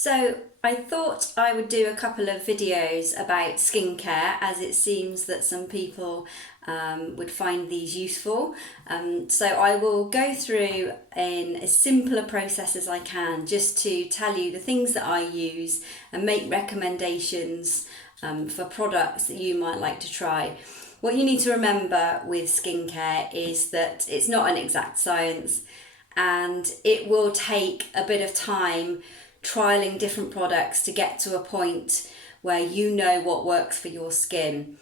So I thought I would do a couple of videos about skincare, as it seems that some people would find these useful. So I will go through in as simple a process as I can, just to tell you the things that I use and make recommendations for products that you might like to try. What you need to remember with skincare is that it's not an exact science, and it will take a bit of time trialing different products to get to a point where you know what works for your skin.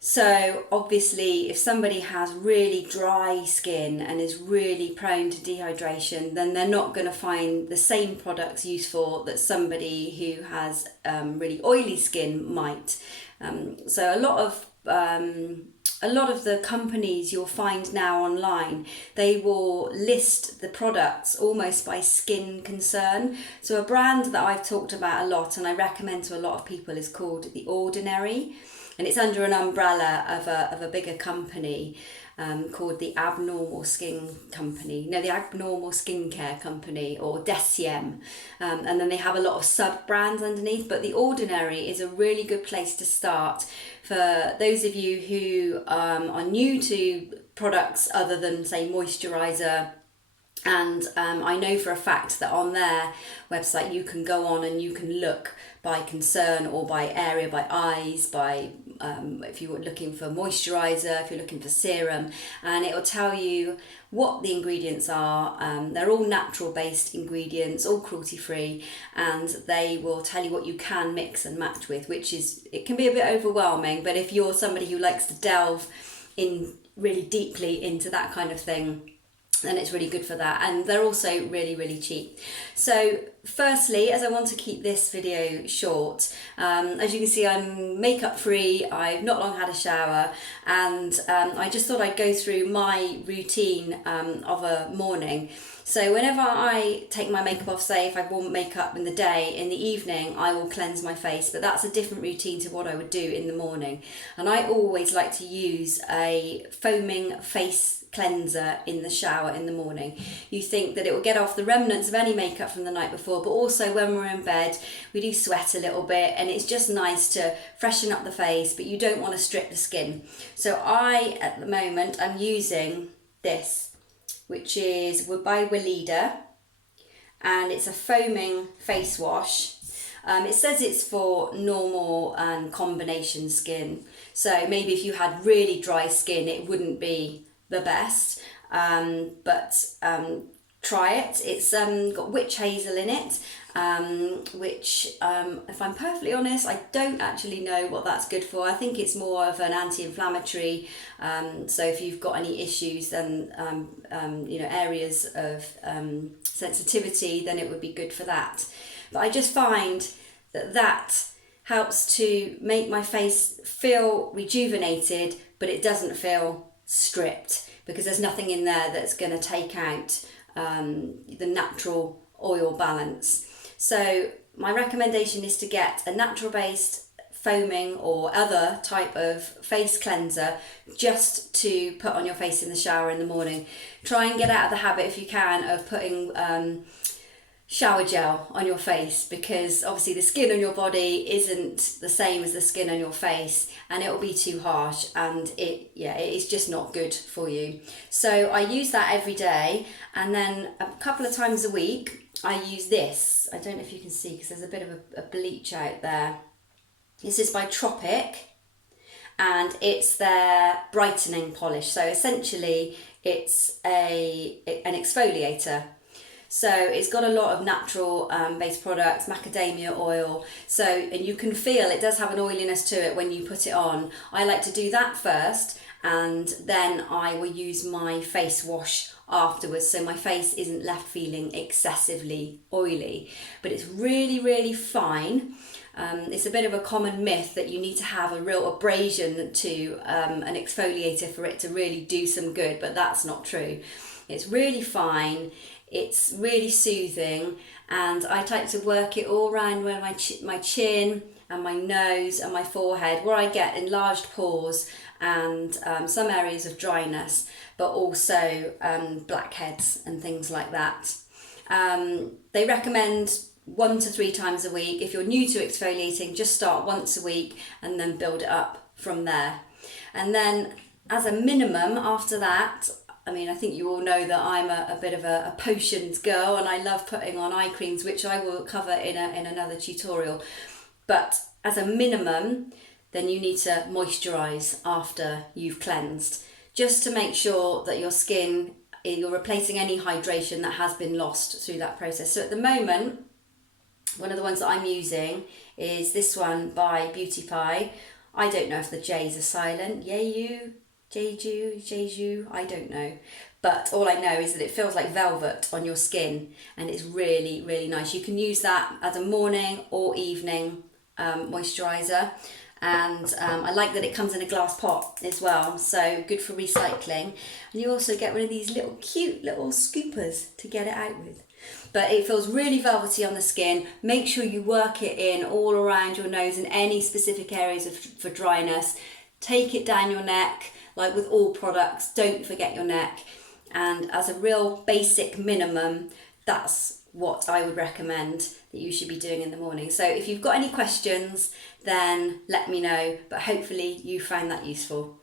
So obviously, if somebody has really dry skin and is really prone to dehydration, then they're not going to find the same products useful that somebody who has really oily skin might. So a lot of the companies you'll find now online, they will list the products almost by skin concern. So a brand that I've talked about a lot and I recommend to a lot of people is called The Ordinary, and it's under an umbrella of a bigger company called the Abnormal Skincare Company, or Deciem, and then they have a lot of sub brands underneath. But The Ordinary is a really good place to start for those of you who are new to products other than, say, moisturizer. And I know for a fact that on their website you can go on and you can look by concern or by area, by eyes, by if you're looking for moisturizer, if you're looking for serum, and it will tell you what the ingredients are. They're all natural based ingredients, all cruelty free, and they will tell you what you can mix and match with, it can be a bit overwhelming, but if you're somebody who likes to delve in really deeply into that kind of thing, then it's really good for that. And they're also really, really cheap. So firstly, as I want to keep this video short, as you can see, I'm makeup free, I've not long had a shower, and I just thought I'd go through my routine of a morning. So whenever I take my makeup off, say if I've worn makeup in the day, in the evening I will cleanse my face, but that's a different routine to what I would do in the morning. And I always like to use a foaming face cleanser in the shower in the morning. You think that it will get off the remnants of any makeup from the night before, but also when we're in bed we do sweat a little bit, and it's just nice to freshen up the face, but you don't want to strip the skin. So I, at the moment, I'm using this, which is by Weleda, and it's a foaming face wash. It says it's for normal and combination skin, so maybe if you had really dry skin it wouldn't be the best, but try it. It's got witch hazel in it, which if I'm perfectly honest, I don't actually know what that's good for. I think it's more of an anti-inflammatory, so if you've got any issues, then areas of sensitivity, then it would be good for that. But I just find that helps to make my face feel rejuvenated, but it doesn't feel stripped, because there's nothing in there that's going to take out the natural oil balance. So my recommendation is to get a natural based foaming or other type of face cleanser just to put on your face in the shower in the morning. Try and get out of the habit, if you can, of putting shower gel on your face, because obviously the skin on your body isn't the same as the skin on your face, and it will be too harsh, and it is just not good for you. So I use that every day, and then a couple of times a week I use this. I don't know if you can see because there's a bit of a bleach out there. This is by Tropic, and it's their Brightening Polish. So essentially it's an exfoliator. So it's got a lot of natural based products, macadamia oil. So, and you can feel it does have an oiliness to it when you put it on. I like to do that first, and then I will use my face wash afterwards, so my face isn't left feeling excessively oily. But it's really, really fine. It's a bit of a common myth that you need to have a real abrasion to an exfoliator for it to really do some good, but that's not true. It's really fine. It's really soothing, and I like to work it all around where my chin and my nose and my forehead, where I get enlarged pores and some areas of dryness, but also blackheads and things like that. They recommend 1 to 3 times a week. If you're new to exfoliating, just start once a week and then build it up from there. And then as a minimum after that, I mean, I think you all know that I'm a bit of a potions girl, and I love putting on eye creams, which I will cover in another tutorial. But as a minimum, then you need to moisturize after you've cleansed, just to make sure that your skin, you're replacing any hydration that has been lost through that process. So at the moment, one of the ones that I'm using is this one by Beauty Pie. I don't know if the J's are silent. Jeju, I don't know. But all I know is that it feels like velvet on your skin, and it's really, really nice. You can use that as a morning or evening moisturiser. And I like that it comes in a glass pot as well, so good for recycling. And you also get one of these little cute little scoopers to get it out with. But it feels really velvety on the skin. Make sure you work it in all around your nose and any specific areas for dryness. Take it down your neck, like with all products, don't forget your neck. And as a real basic minimum, that's what I would recommend that you should be doing in the morning. So if you've got any questions, then let me know, but hopefully you found that useful.